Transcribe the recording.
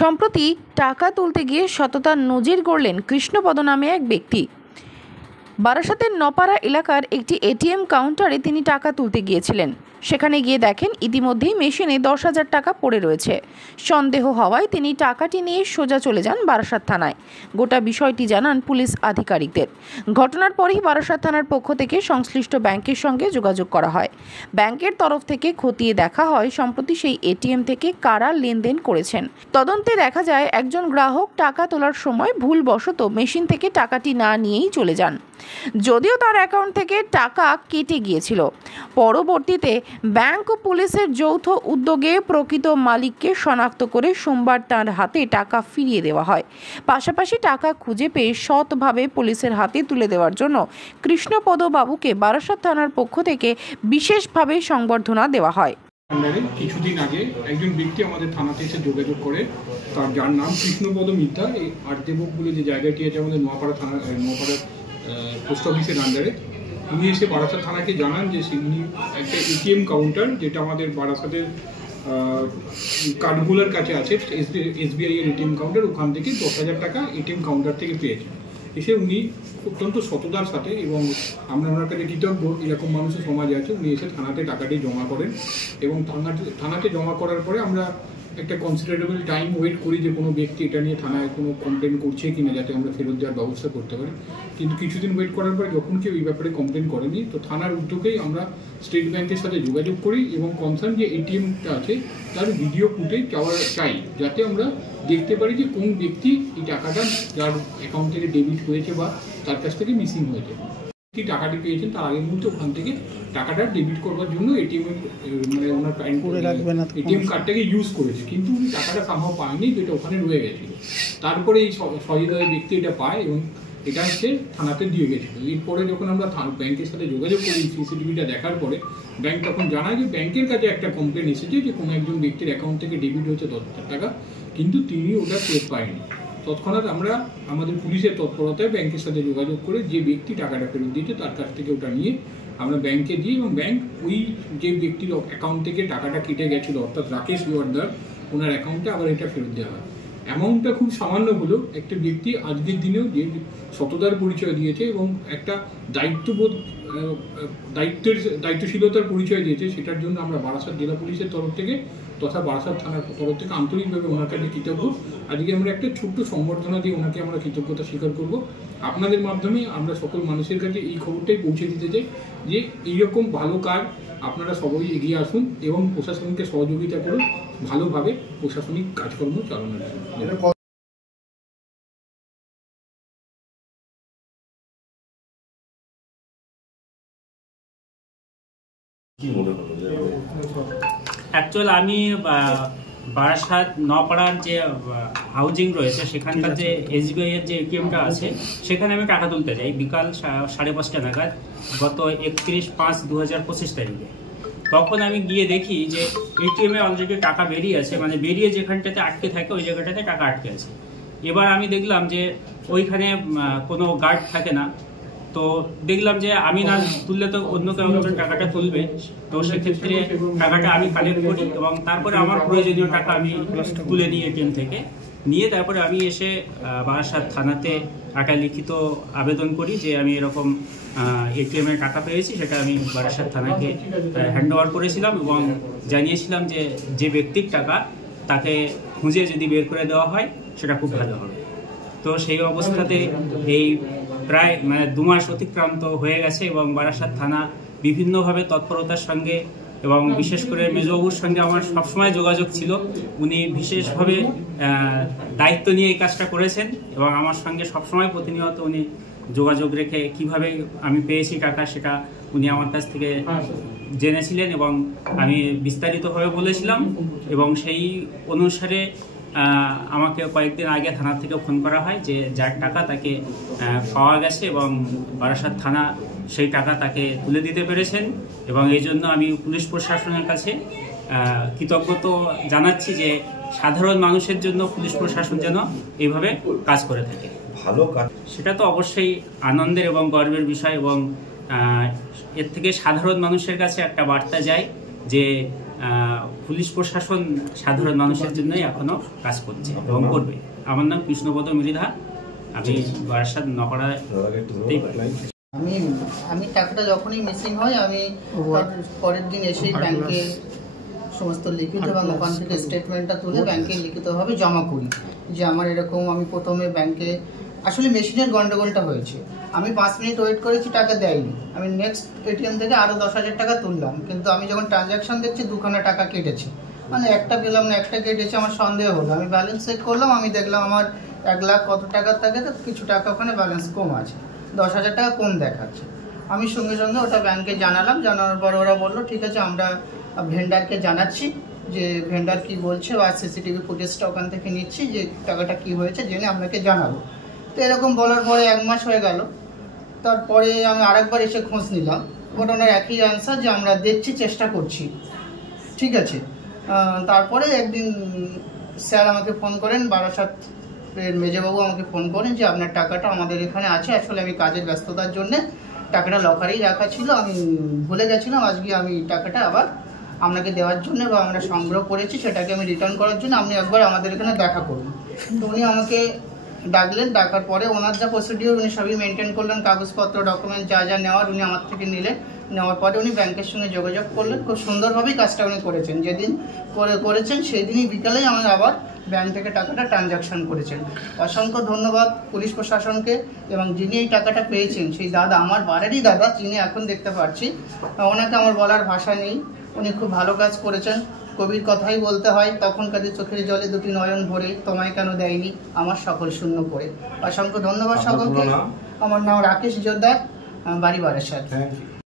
সম্প্রতি টাকা তুলতে গিয়ে সততার নজির গড়লেন কৃষ্ণপদ নামে এক ব্যক্তি। বারাসাতের নপাড়া এলাকার একটি এটিএম কাউন্টারে তিনি টাকা তুলতে গিয়েছিলেন। সেখানে গিয়ে দেখেন ইতিমধ্যেই মেশিনে 10,000 টাকা পড়ে রয়েছে। সন্দেহ হওয়ায় তিনি টাকাটি নিয়ে সোজা চলে যান বারাসাত থানায়। গোটা বিষয়টি জানান পুলিশ আধিকারিকদের। ঘটনার পরেই বারাসাত থানার পক্ষ থেকে সংশ্লিষ্ট ব্যাংকের সঙ্গে যোগাযোগ করা হয়। ব্যাংকের তরফ থেকে খতিয়ে দেখা হয় সম্প্রতি সেই এটিএম থেকে কারা লেনদেন করেছেন। তদন্তে দেখা যায় একজন গ্রাহক টাকা তোলার সময় ভুলবশত মেশিন থেকে টাকাটি না নিয়েই চলে যান, যদিও তার অ্যাকাউন্ট থেকে টাকা কেটে গিয়েছিল। পরবর্তীতে ব্যাংক ও পুলিশের যৌথ উদ্যোগে প্রকৃত মালিককে শনাক্ত করে সোমবার তার হাতে টাকা ফিরিয়ে দেওয়া হয়। পাশাপাশি টাকা খুঁজে পেয়ে সৎভাবে পুলিশের হাতে তুলে দেওয়ার জন্য কৃষ্ণপদ বাবুকে বারাসাত থানার পক্ষ থেকে বিশেষভাবে সংবর্ধনা দেওয়া হয়। কিছুদিন আগে একজন ব্যক্তি আমাদের থানাতে এসে যোগাযোগ করে, তার যার নাম কৃষ্ণপদ মিত্র, এই আর্দেবক বলে যে জায়গাটি আছে আমাদের নোয়াপাড়া থানা, নোয়াপাড়া পোস্ট অফিসের আন্ডারে, উনি এসে বারাসাত থানাকে জানান যে উনি একটা এটিএম কাউন্টার, যেটা আমাদের বারাসাতের কাঠগোলার কাছে আছে, SBI এর এটিএম কাউন্টার, ওখান থেকে 10,000 টাকা এটিএম কাউন্টার থেকে পেয়েছেন। এসে উনি অত্যন্ত সততার সাথে, এবং আমরা ওনার কাছে কৃতজ্ঞ, এরকম মানুষের সমাজে আছে, উনি এসে থানাতে টাকাটি জমা করেন। এবং থানাতে জমা করার পরে আমরা একটা কনসিডারেবল টাইম ওয়েট করি যে কোনো ব্যক্তি এটা নিয়ে থানায় কোনো কমপ্লেন করছে কিনা, যাতে আমরা ফেরত দেওয়ার ব্যবস্থা করতে পারি। কিন্তু কিছুদিন ওয়েট করার পরে যখন কেউ এই ব্যাপারে কমপ্লেন করেনি, তো থানার উদ্যোগেই আমরা স্টেট ব্যাংকের সাথে যোগাযোগ করি এবং কনসার্ন যে এটিএমটা আছে তার ভিডিও ফুটেজ চাই, যাতে আমরা দেখতে পারি যে কোন ব্যক্তি এই টাকাটা যার অ্যাকাউন্ট থেকে ডেবিট হয়েছে বা তার কাছ থেকে মিসিং হয়েছে, টাকাটি পেয়েছেন তার আগের মুহূর্তে ওখান থেকে টাকাটা ডেবিট করবার জন্য এটিএম মানে ওনার এটিএম কার্ডটাকে ইউজ করেছে, কিন্তু উনি টাকাটা সামহাও পায়নি, যেটা ওখানে রয়ে গেছিল। তারপরে এই সহৃদয় ব্যক্তি এটা পায় এবং এটা হচ্ছে থানাতে দিয়ে গেছিল। এরপরে যখন আমরা ব্যাংকের সাথে যোগাযোগ করি সিসিটিভিটা দেখার পরে, ব্যাংক তখন জানায় যে ব্যাংকের কাছে একটা কমপ্লেন এসেছে যে কোনো একজন ব্যক্তির অ্যাকাউন্ট থেকে ডেবিট হয়েছে 10,000 টাকা, কিন্তু তিনি ওটা টের পায়নি। তৎক্ষণাৎ আমরা আমাদের পুলিশের তৎপরতায় ব্যাংকের সাথে যোগাযোগ করে যে ব্যক্তি টাকাটা ফেরত দিয়েছে তার কাছ থেকে ওটা নিয়ে আমরা ব্যাংকে দিই, এবং ব্যাংক ওই যে ব্যক্তির অ্যাকাউন্ট থেকে টাকাটা কেটে গেছিলো, অর্থাৎ রাকেশ ওয়ার্দার, ওনার অ্যাকাউন্টে আবার এটা ফেরত দেওয়া হয়। অ্যামাউন্টটা খুব সামান্য হলেও একটা ব্যক্তি আজকের দিনেও যে সততার পরিচয় দিয়েছে এবং একটা দায়িত্বশীলতার পরিচয় দিয়েছে, সেটার জন্য আমরা বারাসাত জেলা পুলিশের তরফ থেকে তথা বারাসাত থানার তরফ থেকে আন্তরিকভাবে ওনার কাছে কৃতজ্ঞ। আজকে আমরা একটা ছোট্ট সংবর্ধনা দিয়ে ওনাকে আমরা কৃতজ্ঞতা স্বীকার করব। আপনাদের মাধ্যমে আমরা সকল মানুষের কাছে এই খবরটাই পৌঁছে দিতে চাই যে এইরকম ভালো কাজ আপনারা সবাই এগিয়ে আসুন এবং প্রশাসনকে সহযোগিতা করুন ভালোভাবে প্রশাসনিক কাজকর্ম চালানোর জন্য। অ্যাকচুয়ালি আমি বারাসাত নপাড়ার যে হাউজিং রয়েছে সেখানকার যে SBI এর যে এটিএমটা আছে সেখানে আমি টাকা তুলতে যাই বিকাল 5:30 নাগাদ, গত 31/5/2025 তারিখে। তখন আমি গিয়ে দেখি যে এটিএমে অলরেডি টাকা বেরিয়ে আছে, মানে বেরিয়ে যেখানটাতে আটকে থাকে ওই জায়গাটাতে টাকা আটকে আছে। এবার আমি দেখলাম যে ওইখানে কোনো গার্ড থাকে না, তো দেখলাম যে আমি না তুললে তো অন্য কেউ টাকাটা তুলবে, তো সেক্ষেত্রে টাকাটা আমি কালেক্ট করি এবং তারপরে আমার প্রয়োজনীয় টাকা আমি তুলে নিই এটিএম থেকে। নিয়ে তারপরে আমি এসে বারাসাত থানাতে একটা লিখিত আবেদন করি যে আমি এরকম এটিএমের টাকা পেয়েছি, সেটা আমি বারাসাত থানাকে হ্যান্ড ওভার করেছিলাম এবং জানিয়েছিলাম যে যে ব্যক্তির টাকা তাকে খুঁজে যদি বের করে দেওয়া হয় সেটা খুব ভালো হবে। তো সেই অবস্থাতে এই প্রায় 2 মাস অতিক্রান্ত হয়ে গেছে এবং বারাসাত থানা বিভিন্নভাবে তৎপরতার সঙ্গে এবং বিশেষ করে মেজবাবুর সঙ্গে আমার সবসময় যোগাযোগ ছিল। উনি বিশেষভাবে দায়িত্ব নিয়ে এই কাজটা করেছেন এবং আমার সঙ্গে সবসময় প্রতিনিয়ত উনি যোগাযোগ রেখে কিভাবে আমি পেয়েছি টাকা সেটা উনি আমার কাছ থেকে জেনেছিলেন এবং আমি বিস্তারিতভাবে বলেছিলাম এবং সেই অনুসারে আমাকে কয়েকদিন আগে থানা থেকে ফোন করা হয় যে যার টাকা তাকে পাওয়া গেছে এবং বারাসাত থানা সেই টাকা তাকে তুলে দিতে পেরেছেন এবং এই জন্য আমি পুলিশ প্রশাসনের কাছে কৃতজ্ঞতা জানাচ্ছি যে সাধারণ মানুষের জন্য পুলিশ প্রশাসন যেন এইভাবে কাজ করে থাকে। ভালো কাজ, সেটা তো অবশ্যই আনন্দের এবং গর্বের বিষয় এবং এর থেকে সাধারণ মানুষের কাছে একটা বার্তা যায় যে পুলিশ প্রশাসন সাধারণ মানুষের জন্যই এখনো কাজ করছে এবং করবে। আমার নাম কৃষ্ণপদ মৃধা, আমি বারাসাত নপাড়ায়। আমি টাকাটা যখনই মিসিং হয় আমি তার পরের দিন এসেই ব্যাংকে সমস্ত লিখিত এবং ওখান থেকে স্টেটমেন্টটা তুলে ব্যাংকে লিখিতভাবে জমা করি যে আমার এরকম, আমি প্রথমে ব্যাংকে আসলে মেশিনের গন্ডগোলটা হয়েছে, আমি 5 মিনিট ওয়েট করেছি, টাকা দেয়নি, আমি নেক্সট এটিএম থেকে আরও 10,000 টাকা তুললাম, কিন্তু আমি যখন ট্রানজ্যাকশন দেখছি 2খানা টাকা কেটেছে, মানে একটা পেলাম না, একটা কেটেছে, আমার সন্দেহ হলো, আমি ব্যালেন্স চেক করলাম, আমি দেখলাম আমার 1 লাখ কত টাকার থাকে, তো কিছু টাকা ওখানে ব্যালেন্স কম আছে, 10,000 টাকা কম দেখাচ্ছে। আমি সঙ্গে সঙ্গে ওটা ব্যাংকে জানালাম, জানানোর পর ওরা বললো ঠিক আছে আমরা ভেন্ডারকে জানাচ্ছি যে ভেন্ডার কি বলছে বা সিসিটিভি ফুটেজটা ওখান থেকে নিচ্ছি, যে টাকাটা কি হয়েছে জেনে আপনাকে জানাবো। তো এরকম বলার পরে 1 মাস হয়ে গেল, তারপরে আমি আরেকবার এসে খোঁজ নিলাম, ঘটনার একই অ্যান্সার যে আমরা দেখছি, চেষ্টা করছি, ঠিক আছে। তারপরে একদিন স্যার আমাকে ফোন করেন, বারাসাতের মেজবাবু আমাকে ফোন করেন যে আপনার টাকাটা আমাদের এখানে আছে, আসলে আমি কাজের ব্যস্ততার জন্যে টাকাটা লকারেই রাখা ছিল, আমি ভুলে গেছিলাম, আজকে আমি টাকাটা আবার আপনাকে দেওয়ার জন্য বা আমরা সংগ্রহ করেছি সেটাকে আমি রিটার্ন করার জন্য আপনি একবার আমাদের এখানে দেখা করুন। তো উনি আমাকে ডাকলেন, ডাকার পরে ওনার যা প্রসিডিওর উনি সবই মেনটেন করলেন, কাগজপত্র ডকুমেন্ট যা যা নেওয়ার উনি আমার থেকে নিলেন, নেওয়ার পরে উনি ব্যাংকের সঙ্গে যোগাযোগ করলেন, খুব সুন্দরভাবেই কাজটা উনি করেছেন, যেদিন করেছেন সেই দিনই বিকালেই আমরা আবার ব্যাংক থেকে টাকাটা ট্রানজ্যাকশন করেছেন। অসংখ্য ধন্যবাদ পুলিশ প্রশাসনকে, এবং যিনি এই টাকাটা পেয়েছেন সেই দাদা, আমার বাড়িরই দাদা, যিনি এখন দেখতে পাচ্ছি, ওনাকে আমার বলার ভাষা নেই, উনি খুব ভালো কাজ করেছেন। কবির কথাই বলতে হয়, তখনকার চোখের জলে 2টি নয়ন ভরে, তোমায় কেন দেয়নি আমার সকল শূন্য করে। অসংখ্য ধন্যবাদ সকলকে। আমার নাম রাকেশ জোরদার, বাড়ি বারাসাত।